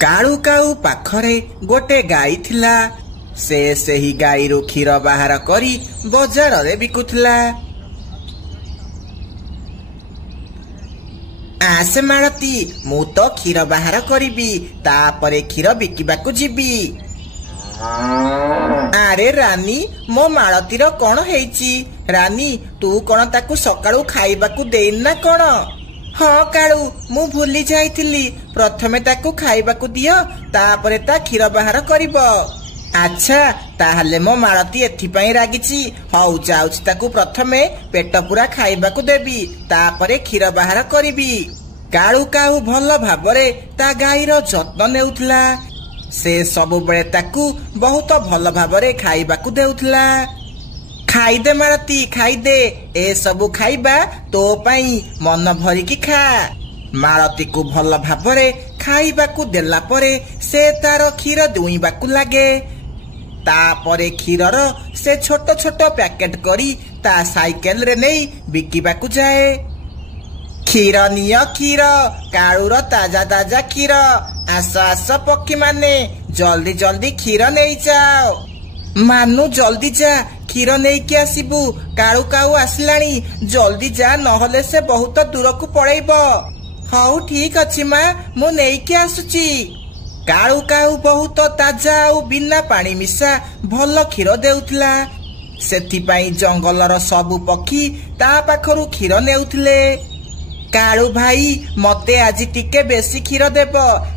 काळू काऊ पाखरे गोटे गाई थिला। से सही गाईरू क्षीर बाहर करी बजार रे बिकुथला। आसे मालती मु तो क्षीर बाहर करी तापरे क्षीर बिकिबाकू जीबी। अरे रानी मो मालतीर कौन हेची? रानी तू कौन ताकू सकाळू खाइबाकू देइन ना कौन? हाँ कालू मु भूली जाइथिली प्रथमे ताकू खाइबाकू दियो तापरे ता क्षीर बाहर करिबो। अच्छा ताहले मो मालती एथिपाई रागिची। हौ जाउछि ताकू प्रथमे पेट पूरा खाइबाकू देबी तापरे क्षीर बाहर करिबी। कालू काऊ भल भाबरे ता गाईर जत्न नेउथला। से सबु बेले ताकू बहुत भल भाबरे खाइबाकू देउथला। खाइदे मालती खाइदे ए सबु खाइबा तो पाई मन भरिकी खा। मालती को भल भाबरे खाइबाकू देला परे से तार क्षीर दुईबाकू लागे। तापरे क्षीरर से छोट छोट पैकेट करी ता साइकेल रे नहीं बिकिबाकू जाए। क्षीर नियो क्षीर कालूर ताजा ताजा क्षीर। आस आस पक्षी माने जल्दी जल्दी क्षीर नहीं जाओ। मानू जल्दी जा क्षीर नहीं कि आसबू। कालू काऊ आसलाणी जल्दी जा नहले से बहुत दूर को पड़ेबो। हौ ठीक अछि माँ मु नहीं कि आसुची। कालू काऊ बहुत ताजा और बिना पानी मिसा भल क्षीर देउथला। सेथिपाई जंगलर सबु पक्षी ता पाखरु क्षीर नेउथले। कालू भाई मते आज टिके बेसी क्षीर देब।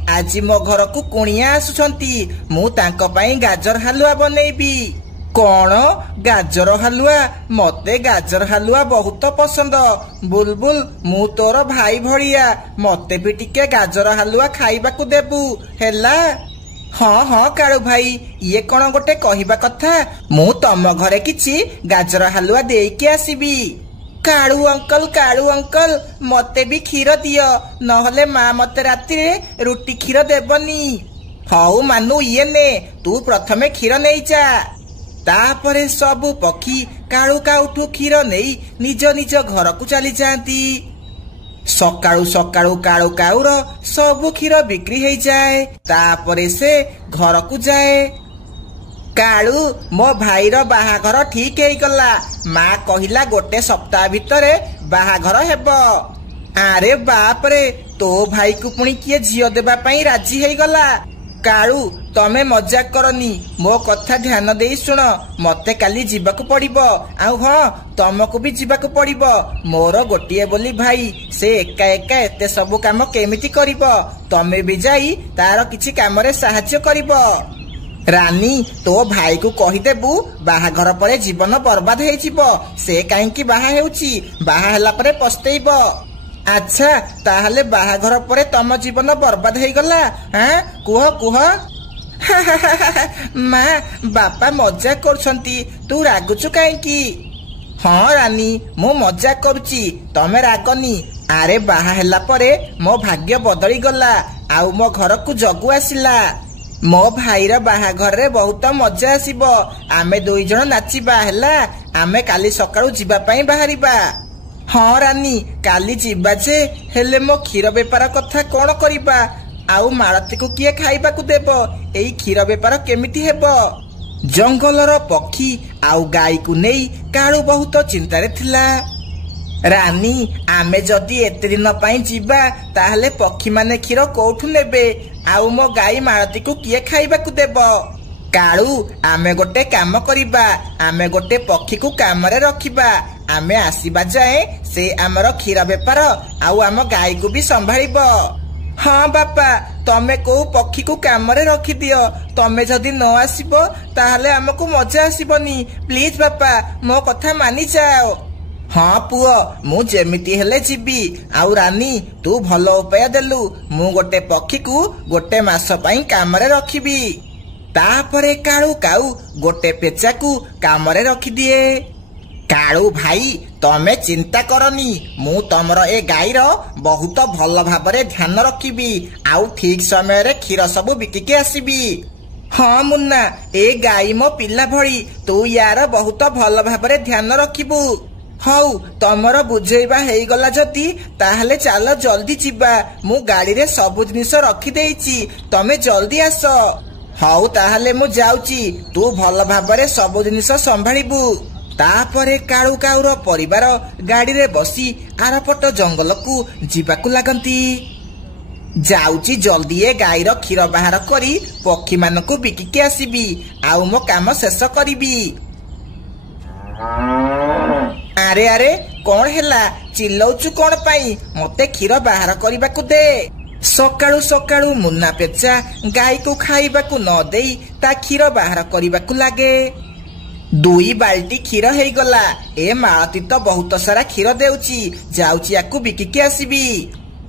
आज मो घर को कुणिया आसुछंती मु तांको पाई गाजर हलुआ बनेबी। कौन गाजर हलुआ? मते गाजर हलुआ बहुत पसंद। बुलबुल मु तोर भाई भड़िया मते भी टिके गाजर हलुआ खाइबाकू देबू हेला। हाँ हाँ कालू भाई ये कौन गोटे कहिबा कथा? मु तम घरे किछि गाजर हलुआ देइके आसीबी। कालू अंकल मते भी क्षीर दियो नहले माँ मते राति रुटी क्षीर देबनी। हौ मानू ये ने तू प्रथमे क्षीर नहीं जा। तापरे सबु पक्षी कालू काउठू क्षीर नहीं निज निज घर को चली जाती। सकाळू सकाळू कालू काऊर सबु क्षीर बिक्री हो जाए। तापरे से घर को जाए। कालू मो भाईर बाहाघर ठीक है गला। माँ कहिला गोटे सप्ताह भितरे बाहाघर हेबो। अरे बाप रे तो भाई को पुणी किए झियो देबा पई राजी है गला। कालू तमे मजाक करनी मो कथा ध्यान देई सुन। मते काली जीवाकू पड़िबो आउ हाँ तमको भी जीवाकू पड़िबो। मोर गोटिए बोली भाई से एका एका एते सबु काम केमिति करिबो? तमे भी जाई तार किछि काम रे सहाय्य करिबो। रानी तो भाई को कहिदेबू बाहाघर परे जीवन बर्बाद हो जिवो। से काईकी बाहा हेउची बाहा हला परे पस्तेइबो। अच्छा ताहले बाहाघर परे तम जीवन बर्बाद हो गला? हाँ कुह कुह। माँ बापा मजाक करछंती तू रागुचु काईकी? हाँ रानी मु मजाक करुची तमे रागनी। अरे बाहा हला परे मो भाग्य बदली गला आउ मो घर को जगु आसिला। मो भाईर बाहाघर रे बहुत मजा आसीबो। आमे दुई जण नाचिबा हैला। आमे काली सकाळू जीवा पई बाहरिबा। हाँ रानी काली जीवा जे हेले मो क्षीर बेपार कथा कोन करिबा? आउ मालती को किए खाइबाकू देबो? एई क्षीर बेपार केमिति हेबो? जंगलर पक्षी आउ गाई को नेई कालू बहुत चिंतारे थिला। रानी आमे जदि एते दिन पई जीवा ताहले पक्षी माने क्षीर कोठु नेबे? आउ मो गाई मालती को किए खाइबाकू देबो? कालू आमे गोटे काम करिबा। आमे गोटे पक्षी को काम रे रखिबा। आमे आसीबा जाए से आमर क्षीर बेपार आउ आम गाई को भी संभाळिबो। हाँ बापा तमे को पक्षी को काम रे रखि दियो। तमे जदि न आसीबो ताहले हमको मजा आसीबनी। प्लीज बापा मो कथा मानि जाओ। हाँ पुओ मु जेमिति हेले जीबी। आउ रानी तू भल उपाय देलु। मु गोटे पक्षी को गोटे मास पई काम रे रखिबी। तापरे कालू काऊ गोटे पेचा को काम रे रखि दिए। कालू भाई तमे चिंता करनी मु तमर ए गाईर बहुत भल भाबरे ध्यान रखिबी। आउ ठीक समय रे क्षीर सबु बिकिके आसीबी। हाँ मुन्ना ए गाई मो पिला भली तू यार बहुत भल भाबरे ध्यान रखिबू। ହଉ ତମର ବୁଝେଇବା ହେଇଗଲା ଯଦି ତାହେଲେ ଚାଲ ଜଲ୍ଦି ଯିବା। ମୁଁ ଗାଡିରେ ସବୁ ଜିନିଷ ରଖିଦେଇଛି, ତମେ ଜଲ୍ଦି ଆସ। ହଉ ତାହେଲେ ମୁଁ ଯାଉଛି, ତୁ ଭଲ ଭାବରେ ସବୁ ଜିନିଷ ସମ୍ଭାଳିବୁ। ତାପରେ କାଳୁ କାଉର ପରିବାର ଗାଡିରେ ବସି ଆରପଟ ଜଙ୍ଗଲକୁ ଯିବାକୁ ଲାଗନ୍ତି। ଯାଉଛି ଜଲ୍ଦି ଏ ଗାଈର କ୍ଷୀର ବାହାର କରି ପକ୍ଷୀମାନଙ୍କୁ ବିକିକି ଆସିବି, ଆଉ ମୋ କାମ ଶେଷ କରିବି। ଆରେ ଆରେ କଣ ହେଲା, ଚିଲଉଛୁ କଣ ପାଇଁ? ମତେ କ୍ଷୀର ବାହାର କରିବାକୁ ଦେ। ସକାଳୁ ସକାଳୁ ମୁନା ପେଚା ଗାଈକୁ ଖାଇବାକୁ ନ ଦେଇ ତା କ୍ଷୀର ବାହାର କରିବାକୁ ଲାଗେ। 2 ବାଲ୍ଟି କ୍ଷୀର ହେଇଗଲା। ଏ ମାଳତୀ ତ ବହୁତ ସାରା କ୍ଷୀର ଦେଉଛି, ଯାଉଛି ୟାକୁ ବିକିକି ଆସିବି।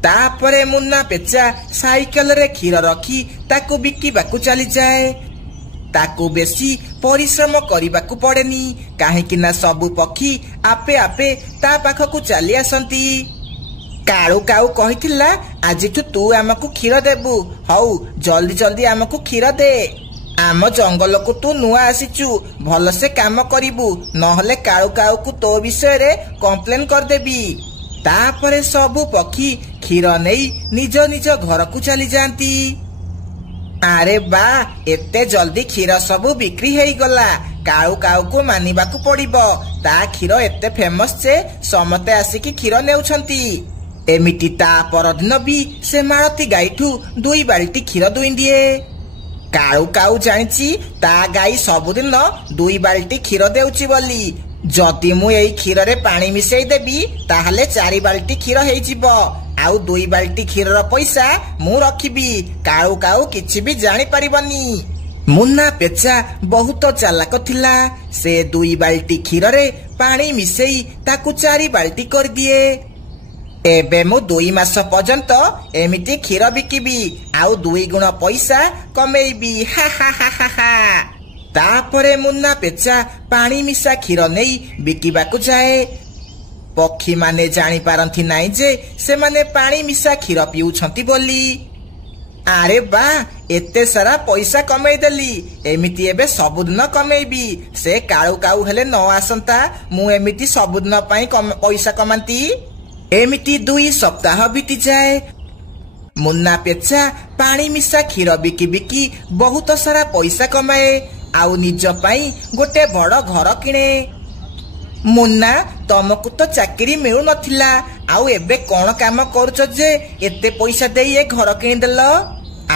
ତାପରେ ମୁନା ପେଚା ସାଇକେଲରେ କ୍ଷୀର ରଖି ତାକୁ ବିକିବାକୁ ଚାଲିଯାଏ। ତାକୁ ବେଶୀ ପରିଶ୍ରମ କରିବାକୁ ପଡେନି, କାହିଁକି ନା ସବୁ ପକ୍ଷୀ ଆପେ ଆପେ ତା ପାଖକୁ ଚାଲି ଆସନ୍ତି। କାଳୁ କାଉ କହିଥିଲା, ଆଜିଠୁ ତୁ ଆମକୁ କ୍ଷୀର ଦେବୁ। ହଉ ଜଲ୍ଦି ଜଲ୍ଦି ଆମକୁ କ୍ଷୀର ଦେ। ଆମ ଜଙ୍ଗଲକୁ ତୁ ନୂଆ ଆସିଛୁ, ଭଲସେ କାମ କରିବୁ, ନହେଲେ କାଳୁ କାଉକୁ ତୋ ବିଷୟରେ କମ୍ପ୍ଲେନ କରିଦେବି। ତାପରେ ସବୁ ପକ୍ଷୀ କ୍ଷୀର ନେଇ ନିଜ ନିଜ ଘରକୁ ଚାଲି ଯାଆନ୍ତି। ଆରେ ବା, ଏତେ ଜଲ୍ଦି କ୍ଷୀର ସବୁ ବିକ୍ରି ହେଇଗଲା। କାଳୁ କାଉକୁ ମାନିବାକୁ ପଡିବ, ତା କ୍ଷୀର ଏତେ ଫେମସ ଯେ ସମସ୍ତେ ଆସିକି କ୍ଷୀର ନେଉଛନ୍ତି। ଏମିତି ତା ପରଦିନ ବି ସେ ମାଳତୀ ଗାଈଠୁ 2 ବାଲ୍ଟି କ୍ଷୀର ଦୁଇଁ ଦିଏ। କାଳୁ କାଉ ଜାଣିଛି ତା ଗାଈ ସବୁଦିନ 2 ବାଲ୍ଟି କ୍ଷୀର ଦେଉଛି ବୋଲି। ଯଦି ମୁଁ ଏଇ କ୍ଷୀରରେ ପାଣି ମିଶେଇ ଦେବି ତାହେଲେ 4 ବାଲ୍ଟି କ୍ଷୀର ହେଇଯିବ, ଆଉ 2 ବାଲ୍ଟି କ୍ଷୀରର ପଇସା ମୁଁ ରଖିବି। କାଳୁ କାଉ କିଛି ବି ଜାଣିପାରିବନି। ମୁନା ପେଚା ବହୁତ ଚାଲାକ ଥିଲା। ସେ 2 ବାଲ୍ଟି କ୍ଷୀରରେ ପାଣି ମିଶେଇ ତାକୁ 4 ବାଲ୍ଟି କରିଦିଏ। ଏବେ ମୁଁ 2 ମାସ ପର୍ଯ୍ୟନ୍ତ ଏମିତି କ୍ଷୀର ବିକିବି, ଆଉ 2 ଗୁଣ ପଇସା କମେଇବି। ହା ହା ହା ହା ହା। ତାପରେ ମୁନା ପେଚା ପାଣି ମିଶା କ୍ଷୀର ନେଇ ବିକିବାକୁ ଯାଏ। ପକ୍ଷୀମାନେ ଜାଣିପାରନ୍ତି ନାହିଁ ଯେ ସେମାନେ ପାଣି ମିଶା କ୍ଷୀର ପିଉଛନ୍ତି ବୋଲି। ଆରେ ବା, ଏତେ ସାରା ପଇସା କମେଇଦେଲି, ଏମିତି ଏବେ ସବୁଦିନ କମେଇବି। ସେ କାଳୁ କାଉ ହେଲେ ନ ଆସନ୍ତା, ମୁଁ ଏମିତି ସବୁଦିନ ପାଇଁ ପଇସା କମାନ୍ତି। ଏମିତି 2 ସପ୍ତାହ ବିତିଯାଏ। ମୁନା ପେଚା ପାଣି ମିଶା କ୍ଷୀର ବିକି ବିକି ବହୁତ ସାରା ପଇସା କମାଏ, ଆଉ ନିଜ ପାଇଁ ଗୋଟେ ବଡ ଘର କିଣେ। ମୁନା, ତମକୁ ତ ଚାକିରି ମିଳୁନଥିଲା, ଆଉ ଏବେ କଣ କାମ କରୁଛ ଯେ ଏତେ ପଇସା ଦେଇ ଏ ଘର କିଣିଦେଲ?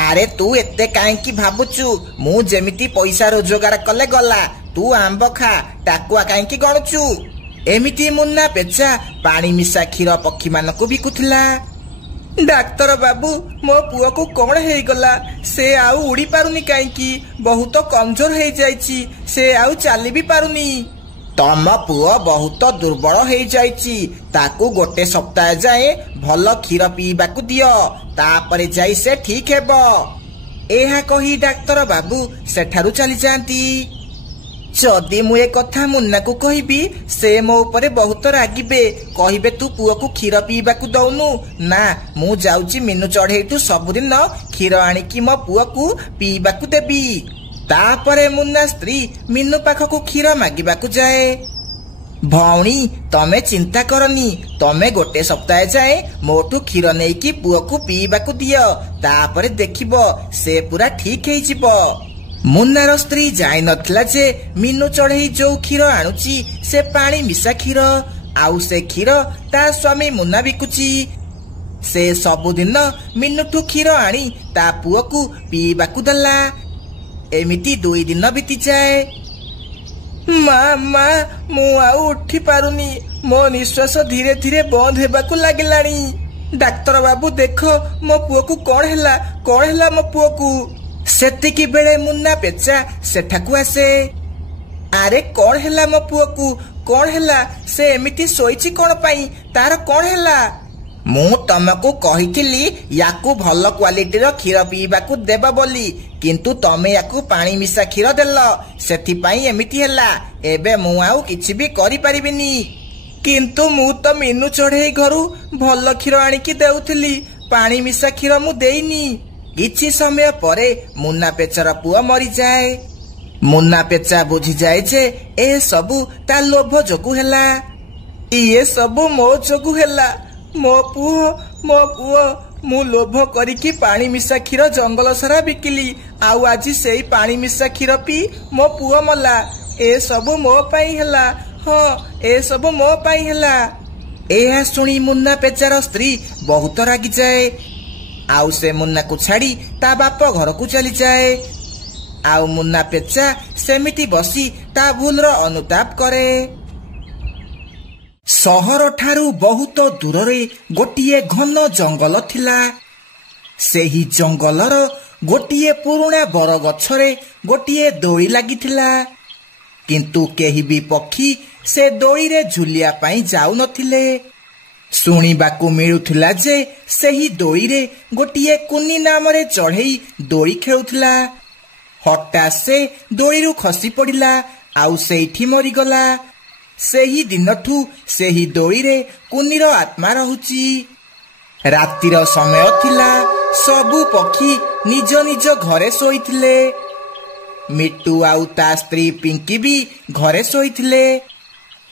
ଆରେ ତୁ ଏତେ କାହିଁକି ଭାବୁଛୁ? ମୁଁ ଯେମିତି ପଇସା ରୋଜଗାର କଲେ ଗଲା, ତୁ ଆମ୍ବ ଖା, ଟାକୁଆ କାହିଁକି ଗଣୁଛୁ? ଏମିତି ମୁନା ପେଚା ପାଣି ମିଶା କ୍ଷୀର ପକ୍ଷୀମାନଙ୍କୁ ବିକୁଥିଲା। ଡାକ୍ତର ବାବୁ, ମୋ ପୁଅକୁ କଣ ହେଇଗଲା? ସେ ଆଉ ଉଡି ପାରୁନି କାହିଁକି? ବହୁତ କମଜୋର ହେଇଯାଇଛି, ସେ ଆଉ ଚାଲି ବି ପାରୁନି। ତମ ପୁଅ ବହୁତ ଦୁର୍ବଳ ହେଇଯାଇଛି, ତାକୁ ଗୋଟେ ସପ୍ତାହ ଯାଏ ଭଲ କ୍ଷୀର ପିଇବାକୁ ଦିଅ, ତାପରେ ଯାଇ ସେ ଠିକ ହେବ। ଏହା କହି ଡାକ୍ତର ବାବୁ ସେଠାରୁ ଚାଲିଯାଆନ୍ତି। ଯଦି ମୁଁ ଏ କଥା ମୁନାକୁ କହିବି, ସେ ମୋ ଉପରେ ବହୁତ ରାଗିବେ, କହିବେ ତୁ ପୁଅକୁ କ୍ଷୀର ପିଇବାକୁ ଦଉନୁ। ନା, ମୁଁ ଯାଉଛି ମିନୁ ଚଢେଇଠୁ ସବୁଦିନ କ୍ଷୀର ଆଣିକି ମୋ ପୁଅକୁ ପିଇବାକୁ ଦେବି। ତାପରେ ମୁନା ସ୍ତ୍ରୀ ମିନୁ ପାଖକୁ କ୍ଷୀର ମାଗିବାକୁ ଯାଏ। ଭଉଣୀ, ତମେ ଚିନ୍ତା କରନି, ତମେ ଗୋଟେ ସପ୍ତାହ ଯାଏ ମୋଠୁ କ୍ଷୀର ନେଇକି ପୁଅକୁ ପିଇବାକୁ ଦିଅ, ତାପରେ ଦେଖିବ ସେ ପୁରା ଠିକ ହେଇଯିବ। ମୁନାର ସ୍ତ୍ରୀ ଜାଣିନଥିଲା ଯେ ମିନୁ ଚଢେଇ ଯୋଉ କ୍ଷୀର ଆଣୁଛି ସେ ପାଣି ମିଶା କ୍ଷୀର, ଆଉ ସେ କ୍ଷୀର ତା ସ୍ୱାମୀ ମୁନା ବିକୁଛି। ସେ ସବୁଦିନ ମିନୁଠୁ କ୍ଷୀର ଆଣି ତା ପୁଅକୁ ପିଇବାକୁ ଦେଲା। ଏମିତି 2 ଦିନ ବିତିଯାଏ। ମା, ମୁଁ ଆଉ ଉଠି ପାରୁନି, ମୋ ନିଶ୍ୱାସ ଧୀରେ ଧୀରେ ବନ୍ଦ ହେବାକୁ ଲାଗିଲାଣି। ଡାକ୍ତର ବାବୁ ଦେଖ, ମୋ ପୁଅକୁ କଣ ହେଲା ମୋ ପୁଅକୁ? ସେତିକି ବେଳେ ମୁନା ପେଚା ସେଠାକୁ ଆସେ। ଆରେ କଣ ହେଲା ମୋ ପୁଅକୁ? କଣ ହେଲା? ସେ ଏମିତି ଶୋଇଛି କଣ ପାଇଁ? ତାର କଣ ହେଲା? ମୁଁ ତମକୁ କହିଥିଲି ୟାକୁ ଭଲ କ୍ୱାଲିଟିର କ୍ଷୀର ପିଇବାକୁ ଦେବ ବୋଲି, କିନ୍ତୁ ତମେ ୟାକୁ ପାଣି ମିଶା କ୍ଷୀର ଦେଲ, ସେଥିପାଇଁ ଏମିତି ହେଲା। ଏବେ ମୁଁ ଆଉ କିଛି ବି କରିପାରିବିନି। କିନ୍ତୁ ମୁଁ ତ ମିନୁ ଚଢେଇ ଘରୁ ଭଲ କ୍ଷୀର ଆଣିକି ଦେଉଥିଲି, ପାଣି ମିଶା କ୍ଷୀର ମୁଁ ଦେଇନି। କିଛି ସମୟ ପରେ ମୁନା ପେଚାର ପୁଅ ମରିଯାଏ। ମୁନା ପେଚା ବୁଝିଯାଏ ଯେ ଏ ସବୁ ତା ଲୋଭ ଯୋଗୁ ହେଲା। ଇଏ ସବୁ ମୋ ଯୋଗୁ ହେଲା। ମୋ ପୁଅ ମୁଁ ଲୋଭ କରିକି ପାଣି ମିଶା କ୍ଷୀର ଜଙ୍ଗଲ ସାରା ବିକିଲି, ଆଉ ଆଜି ସେଇ ପାଣି ମିଶା କ୍ଷୀର ପିଇ ମୋ ପୁଅ ମଲା। ଏ ସବୁ ମୋ ପାଇଁ ହେଲା। ହଁ, ଏ ସବୁ ମୋ ପାଇଁ ହେଲା। ଏହା ଶୁଣି ମୁନ୍ନା ପେଚାର ସ୍ତ୍ରୀ ବହୁତ ରାଗିଯାଏ, ଆଉ ସେ ମୁନ୍ନାକୁ ଛାଡ଼ି ତା ବାପ ଘରକୁ ଚାଲିଯାଏ। ଆଉ ମୁନ୍ନା ପେଚା ସେମିତି ବସି ତା ଭୁଲର ଅନୁତାପ କରେ। ସହରଠାରୁ ବହୁତ ଦୂରରେ ଗୋଟିଏ ଘନ ଜଙ୍ଗଲ ଥିଲା। ସେହି ଜଙ୍ଗଲର ଗୋଟିଏ ପୁରୁଣା ବରଗଛରେ ଗୋଟିଏ ଦୋଳି ଲାଗିଥିଲା, କିନ୍ତୁ କେହି ବି ପକ୍ଷୀ ସେ ଦୋଳିରେ ଝୁଲିବା ପାଇଁ ଯାଉନଥିଲେ। ଶୁଣିବାକୁ ମିଳୁଥିଲା ଯେ ସେହି ଦୋଳିରେ ଗୋଟିଏ କୁନି ନାମରେ ଚଢ଼େଇ ଦୋଳି ଖେଳୁଥିଲା। ହଠାତ୍ ସେ ଦୋଳିରୁ ଖସି ପଡ଼ିଲା, ଆଉ ସେଇଠି ମରିଗଲା। ସେହି ଦିନଠୁ ସେହି ଦୋଳିରେ କୁନିର ଆତ୍ମା ରହୁଛି। ରାତିର ସମୟ ଥିଲା। ସବୁ ପକ୍ଷୀ ନିଜ ନିଜ ଘରେ ଶୋଇଥିଲେ। ମିଟୁ ଆଉ ତା ସ୍ତ୍ରୀ ପିଙ୍କି ବି ଘରେ ଶୋଇଥିଲେ।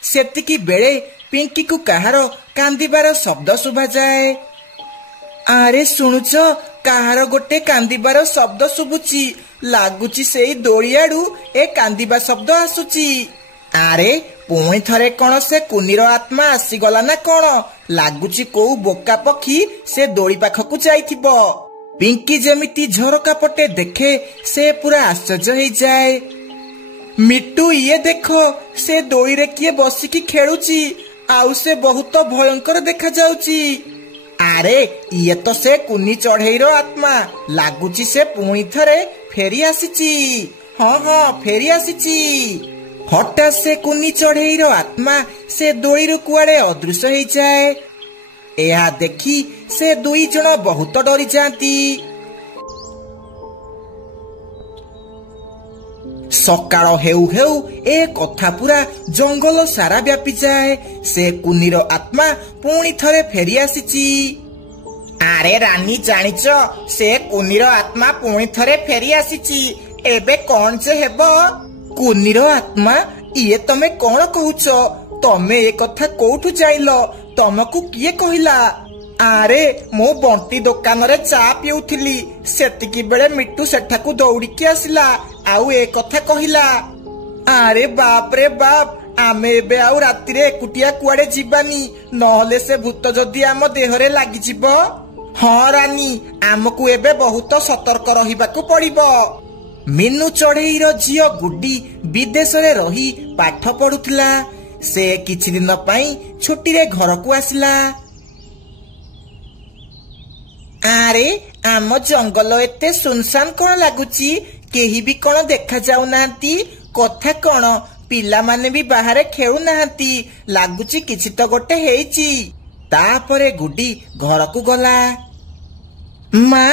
ସେତିକି ବେଳେ ପିଙ୍କିକୁ କାହାର କାନ୍ଦିବାର ଶବ୍ଦ ଶୁଭାଯାଏ। ଆରେ ଶୁଣୁଛ, କାହାର ଗୋଟେ କାନ୍ଦିବାର ଶବ୍ଦ ଶୁଭୁଛି। ଲାଗୁଛି ସେଇ ଦୋଳିଆଡୁ ଏ କାନ୍ଦିବା ଶବ୍ଦ ଆସୁଛି। ଆରେ ପୁଣି ଥରେ କଣ ସେ କୁନିର ଆତ୍ମା ଆସିଗଲା ନା କଣ? ଲାଗୁଛି କୋଉ ବୋକା ପକ୍ଷୀ ସେ ଦୋଳି ପାଖକୁ ଯାଇଥିବ। ପିଙ୍କି ଯେମିତି ଝରକା ପଟେ ଦେଖେ, ସେ ପୁରା ଆଶ୍ଚର୍ଯ୍ୟ ହେଇଯାଏ। ମିଟୁ, ଇଏ ଦେଖ, ସେ ଦୋଳିରେ କିଏ ବସିକି ଖେଳୁଛି, ଆଉ ସେ ବହୁତ ଭୟଙ୍କର ଦେଖାଯାଉଛି। ଆରେ ଇଏ ତ ସେ କୁନି ଚଢ଼େଇର ଆତ୍ମା। ଲାଗୁଛି ସେ ପୁଣି ଥରେ ଫେରି ଆସିଛି। ହଁ, ଫେରି ଆସିଛି। ହଠାତ୍ ସେ କୁନି ଚଢ଼େଇର ଆତ୍ମା ସେ ଦୋଳିରୁ କୁଆଡେ ଅଦୃଶ୍ୟ ହେଇଯାଏ। ଏହା ଦେଖି ସେ ଦୁଇ ଜଣ ବହୁତ ଡରିଯାଆନ୍ତି। ସକାଳ ହେଉ ହେଉ ଏ କଥା ପୁରା ଜଙ୍ଗଲ ସାରା ବ୍ୟାପିଯାଏ। ସେ କୁନିର ଆତ୍ମା ପୁଣି ଥରେ ଫେରି ଆସିଛି। ଆରେ ରାନୀ, ଜାଣିଛ, ସେ କୁନିର ଆତ୍ମା ପୁଣି ଥରେ ଫେରି ଆସିଛି। ଏବେ କଣ ଯେ ହେବ? କୁନିର ଆତ୍ମା? ଇଏ ତମେ କଣ କହୁଛ? ତମେ ଏ କଥା କୋଉଠୁ ଜାଣିଲ? ତମକୁ କିଏ କହିଲା? ଆରେ ମୁଁ ବଣ୍ଟି ଦୋକାନରେ ଚା ପିଉଥିଲି। ସେତିକି ବେଳେ ମିଟୁ ସେଠାକୁ ଦୌଡ଼ିକି ଆସିଲା, ଆଉ ଏ କଥା କହିଲା। ଆରେ ବାପ ରେ ବାପ, ଆମେ ଏବେ ଆଉ ରାତିରେ ଏକୁଟିଆ କୁଆଡେ ଯିବାନି, ନହେଲେ ସେ ଭୂତ ଯଦି ଆମ ଦେହରେ ଲାଗିଯିବ। ହଁ ରାନୀ, ଆମକୁ ଏବେ ବହୁତ ସତର୍କ ରହିବାକୁ ପଡିବ। ମିନୁ ଚଢ଼େଇର ଝିଅ ଗୁଡି ବିଦେଶରେ ରହି ପାଠ ପଢୁଥିଲା। ସେ କିଛି ଦିନ ପାଇଁ ଛୁଟିରେ ଘରକୁ ଆସିଲା। ଆରେ ଆମ ଜଙ୍ଗଲ ଏତେ ସୁନସାନ କଣ ଲାଗୁଛି? କେହି ବି କଣ ଦେଖା ଯାଉନାହାନ୍ତି? କଥା କଣ, ପିଲାମାନେ ବି ବାହାରେ ଖେଳୁନାହାନ୍ତି। ଲାଗୁଛି କିଛି ତ ଗୋଟେ ହେଇଛି। ତାପରେ ଗୁଡି ଘରକୁ ଗଲା। ମା,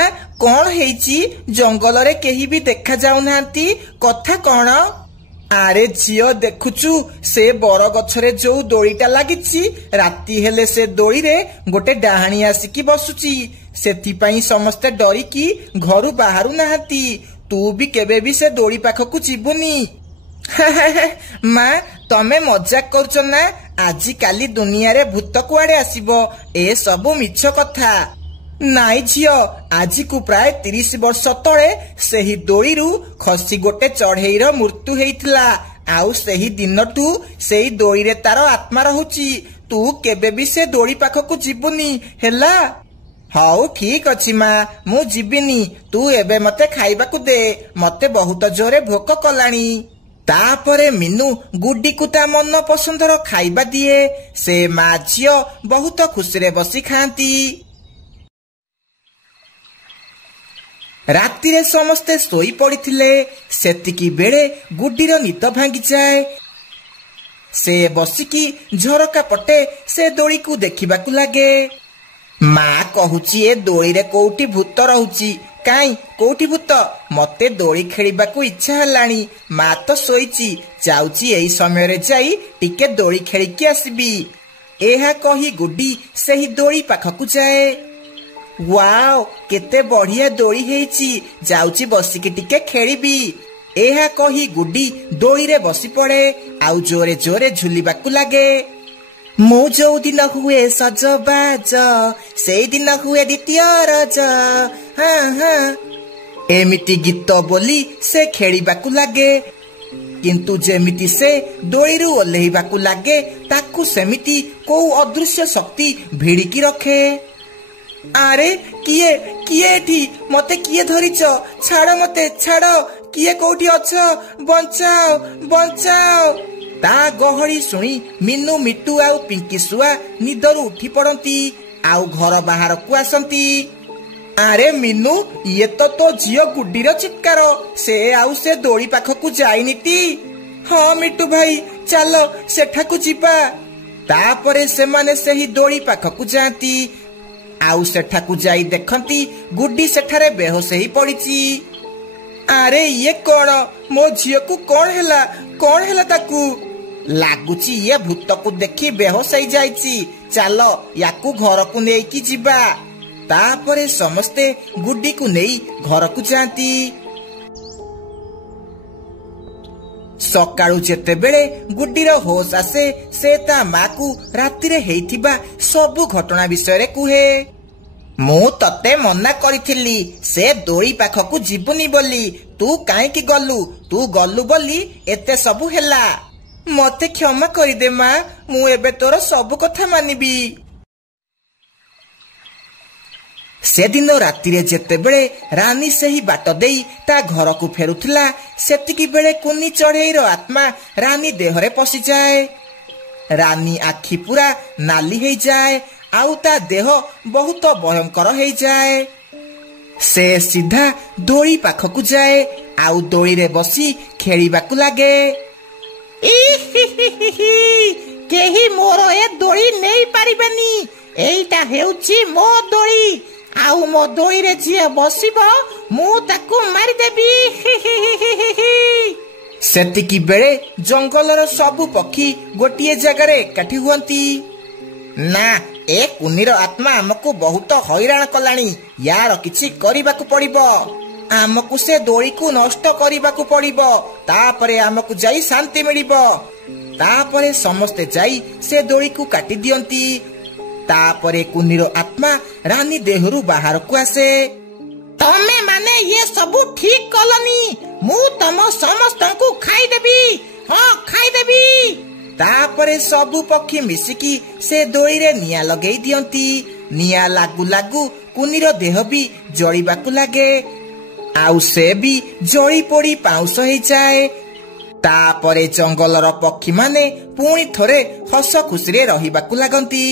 କଣ ହେଇଛି? ଜଙ୍ଗଲରେ କେହି ବି ଦେଖା ଯାଉନାହାନ୍ତି। କଥା କଣ? ଆରେ ଝିଅ, ଦେଖୁଛୁ ସେ ବରଗଛରେ ଯୋଉ ଦୋଳିଟା ଲାଗିଛି, ରାତି ହେଲେ ସେ ଦୋଳିରେ ଗୋଟେ ଡାହାଣୀ ଆସିକି ବସୁଛି। ସେଥିପାଇଁ ସମସ୍ତେ ଡରିକି ଘରୁ ବାହାରୁ ନାହାନ୍ତି। ତୁ ବି କେବେ ବି ସେ ଦୋଳି ପାଖକୁ ଯିବୁନି। ମା, ତମେ ମଜାକ କରୁଛ ନା? ଆଜିକାଲି ଦୁନିଆରେ ଭୂତ କୁଆଡେ ଆସିବ? ଏ ସବୁ ମିଛ କଥା। ନାଇଁ ଝିଅ, ଆଜିକୁ ପ୍ରାୟ 30 ବର୍ଷ ତଳେ ସେହି ଦୋଳିରୁ ଖସି ଗୋଟେ ଚଢ଼େଇର ମୃତ୍ୟୁ ହେଇଥିଲା, ଆଉ ସେହି ଦିନଠୁ ସେଇ ଦୋଳିରେ ତାର ଆତ୍ମା ରହୁଛି। ତୁ କେବେ ବି ସେ ଦୋଳି ପାଖକୁ ଯିବୁନି, ହେଲା? ହଉ ଠିକ ଅଛି ମା, ମୁଁ ଯିବିନି। ତୁ ଏବେ ମତେ ଖାଇବାକୁ ଦେ, ମତେ ବହୁତ ଜୋରେ ଭୋକ କଲାଣି। ତାପରେ ମିନୁ ଗୁଡିକୁ ତା ମନ ପସନ୍ଦର ଖାଇବା ଦିଏ। ସେ ମା ଝିଅ ବହୁତ ଖୁସିରେ ବସି ଖାଆନ୍ତି। ରାତିରେ ସମସ୍ତେ ଶୋଇ ପଡିଥିଲେ। ସେତିକି ବେଳେ ଗୁଡିର ନିଦ ଭାଙ୍ଗିଯାଏ। ସେ ବସିକି ଝରକା ପଟେ ସେ ଦୋଳିକୁ ଦେଖିବାକୁ ଲାଗେ। ମା କହୁଛି, ଏ ଦୋଳିରେ କୋଉଠି ଭୂତ ରହୁଛି? କାଇଁ, କୋଉଠି ଭୂତ? ମତେ ଦୋଳି ଖେଳିବାକୁ ଇଚ୍ଛା ହେଲାଣି। ମା ତ ଶୋଇଛି, ଯାଉଛି ଏଇ ସମୟରେ ଯାଇ ଟିକେ ଦୋଳି ଖେଳିକି ଆସିବି। ଏହା କହି ଗୁଡି ସେହି ଦୋଳି ପାଖକୁ ଯାଏ। ୱାଓ, କେତେ ବଢିଆ ଦୋଳି ହେଇଛି, ଯାଉଛି ବସିକି ଟିକେ ଖେଳିବି। ଏହା କହି ଗୁଡି ଦୋଳିରେ ବସି ପଡେ, ଆଉ ଜୋରେ ଜୋରେ ଝୁଲିବାକୁ ଲାଗେ। ମୁଁ ଯୋଉ ଦିନ ହୁଏ ସଜବାଜ ସେଇ ଦିନ ହୁଏ ଦ୍ୱିତୀୟ ରଜ। ହଁ ହଁ ଏମିତି ଗୀତ ବୋଲି ସେ ଖେଳିବାକୁ ଲାଗେ। କିନ୍ତୁ ଯେମିତି ସେ ଦୋଳିରୁ ଓହ୍ଲେଇବାକୁ ଲାଗେ ତାକୁ ସେମିତି କୋଉ ଅଦୃଶ୍ୟ ଶକ୍ତି ଭିଡ଼ିକି ରଖେ। ଆରେ କିଏ କିଏ ଏଠି? ମତେ କିଏ ଧରିଛ? ଛାଡ ମତେ, ଛାଡ। କିଏ କୋଉଠି ଅଛ? ବଞ୍ଚାଅ ବଞ୍ଚାଅ। ତା ଗହଳି ଶୁଣି ମିନୁ, ମିଟୁ ଆଉ ପିଙ୍କି ଶୁଆ ନିଦରୁ ଉଠି ପଡନ୍ତି ଆଉ ଘର ବାହାରକୁ ଆସନ୍ତି। ଆରେ ମିନୁ, ଇଏ ତ ତୋ ଝିଅ ଗୁଡିର ଚିତ୍କାର। ସେ ଆଉ ସେ ଦୋଳି ପାଖକୁ ଯାଇନିଟି? ହଁ ମିଟୁ ଭାଇ, ଚାଲ ସେଠାକୁ ଯିବା। ତାପରେ ସେମାନେ ସେହି ଦୋଳି ପାଖକୁ ଯାଆନ୍ତି ଆଉ ସେଠାକୁ ଯାଇ ଦେଖନ୍ତି ଗୁଡି ସେଠାରେ ବେହୋସ ହେଇ ପଡିଛି। ଆରେ ଇଏ କଣ? ମୋ ଝିଅକୁ କଣ ହେଲା? କଣ ହେଲା ତାକୁ? ଲାଗୁଛି ଇଏ ଭୂତକୁ ଦେଖି ବେହୋସ ହେଇଯାଇଛି। ଚାଲ ୟାକୁ ଘରକୁ ନେଇକି ଯିବା। ତାପରେ ସମସ୍ତେ ଗୁଡିକୁ ନେଇ ଘରକୁ ଯାଆନ୍ତି। ସକାଳୁ ଯେତେବେଳେ ଗୁଡିର ହୋସ ଆସେ ସେ ତା ମାକୁ ରାତିରେ ହେଇଥିବା ସବୁ ଘଟଣା ବିଷୟରେ କୁହେ। ମୁଁ ତତେ ମନା କରିଥିଲି ସେ ଦୋଳି ପାଖକୁ ଯିବୁନି ବୋଲି। ତୁ କାହିଁକି ଗଲୁ? ତୁ ଗଲୁ ବୋଲି ଏତେ ସବୁ ହେଲା। ମତେ କ୍ଷମା କରିଦେ ମା, ମୁଁ ଏବେ ତୋର ସବୁ କଥା ମାନିବି। ସେଦିନ ରାତିରେ ଯେତେବେଳେ ରାନୀ ସେହି ବାଟ ଦେଇ ତା ଘରକୁ ଫେରୁଥିଲା ସେତିକି ବେଳେ କୁନି ଚଢ଼େଇର ଆତ୍ମା ରାନୀ ଦେହରେ ପଶିଯାଏ। ରାନୀ ଆଖି ପୁରା ନାଲି ହେଇଯାଏ ଆଉ ତା ଦେହ ବହୁତ ଭୟଙ୍କର ହେଇଯାଏ। ସେ ସିଧା ଦୋଳି ପାଖକୁ ଯାଏ ଆଉ ଦୋଳିରେ ବସି ଖେଳିବାକୁ ଲାଗେ। କେହି ମୋର ଏ ଦୋଳି ନେଇ ପାରିବେନି। ଏଇଟା ହେଉଛି ମୋ ଦୋଳି ଆଉ ମୋ ଦୋଳିରେ ଯିଏ ବସିବ ମୁଁ ତାକୁ ମାରିଦେବି। ସେତିକି ବେଳେ ଜଙ୍ଗଲର ସବୁ ପକ୍ଷୀ ଗୋଟିଏ ଜାଗାରେ ଏକାଠି ହୁଅନ୍ତି। ନା, ଏ କୁନିର ଆତ୍ମା ଆମକୁ ବହୁତ ହଇରାଣ କଲାଣି। ୟାର କିଛି କରିବାକୁ ପଡିବ। ଆମକୁ ସେ ଦୋଳିକୁ ନଷ୍ଟ କରିବାକୁ ପଡିବ। ତାପରେ ଆମକୁ ଯାଇ ଶାନ୍ତି ମିଳିବ। ତାପରେ ସମସ୍ତେ ଯାଇ ସେ ଦୋଳିକୁ କାଟି ଦିଅନ୍ତି। ତାପରେ କୁନିର ଆତ୍ମା ରାନୀ ଦେହରୁ ବାହାରକୁ ଆସେ। ତମେ ମାନେ ଇଏ ସବୁ ଠିକ କଲନି। ମୁଁ ତମ ସମସ୍ତଙ୍କୁ ଖାଇଦେବି। ହଁ, ଖାଇଦେବି। ତାପରେ ସବୁ ପକ୍ଷୀ ମିଶିକି ସେ ଦୋଳିରେ ନିଆଁ ଲଗେଇ ଦିଅନ୍ତି। ନିଆଁ ଲାଗୁ ଲାଗୁ କୁନିର ଦେହ ବି ଜଳିବାକୁ ଲାଗେ ଆଉ ସେ ବି ଜଳି ପୋଡି ପାଉଁଶ ହେଇଯାଏ। ତାପରେ ଜଙ୍ଗଲର ପକ୍ଷୀମାନେ ପୁଣି ଥରେ ହସ ଖୁସିରେ ରହିବାକୁ ଲାଗନ୍ତି।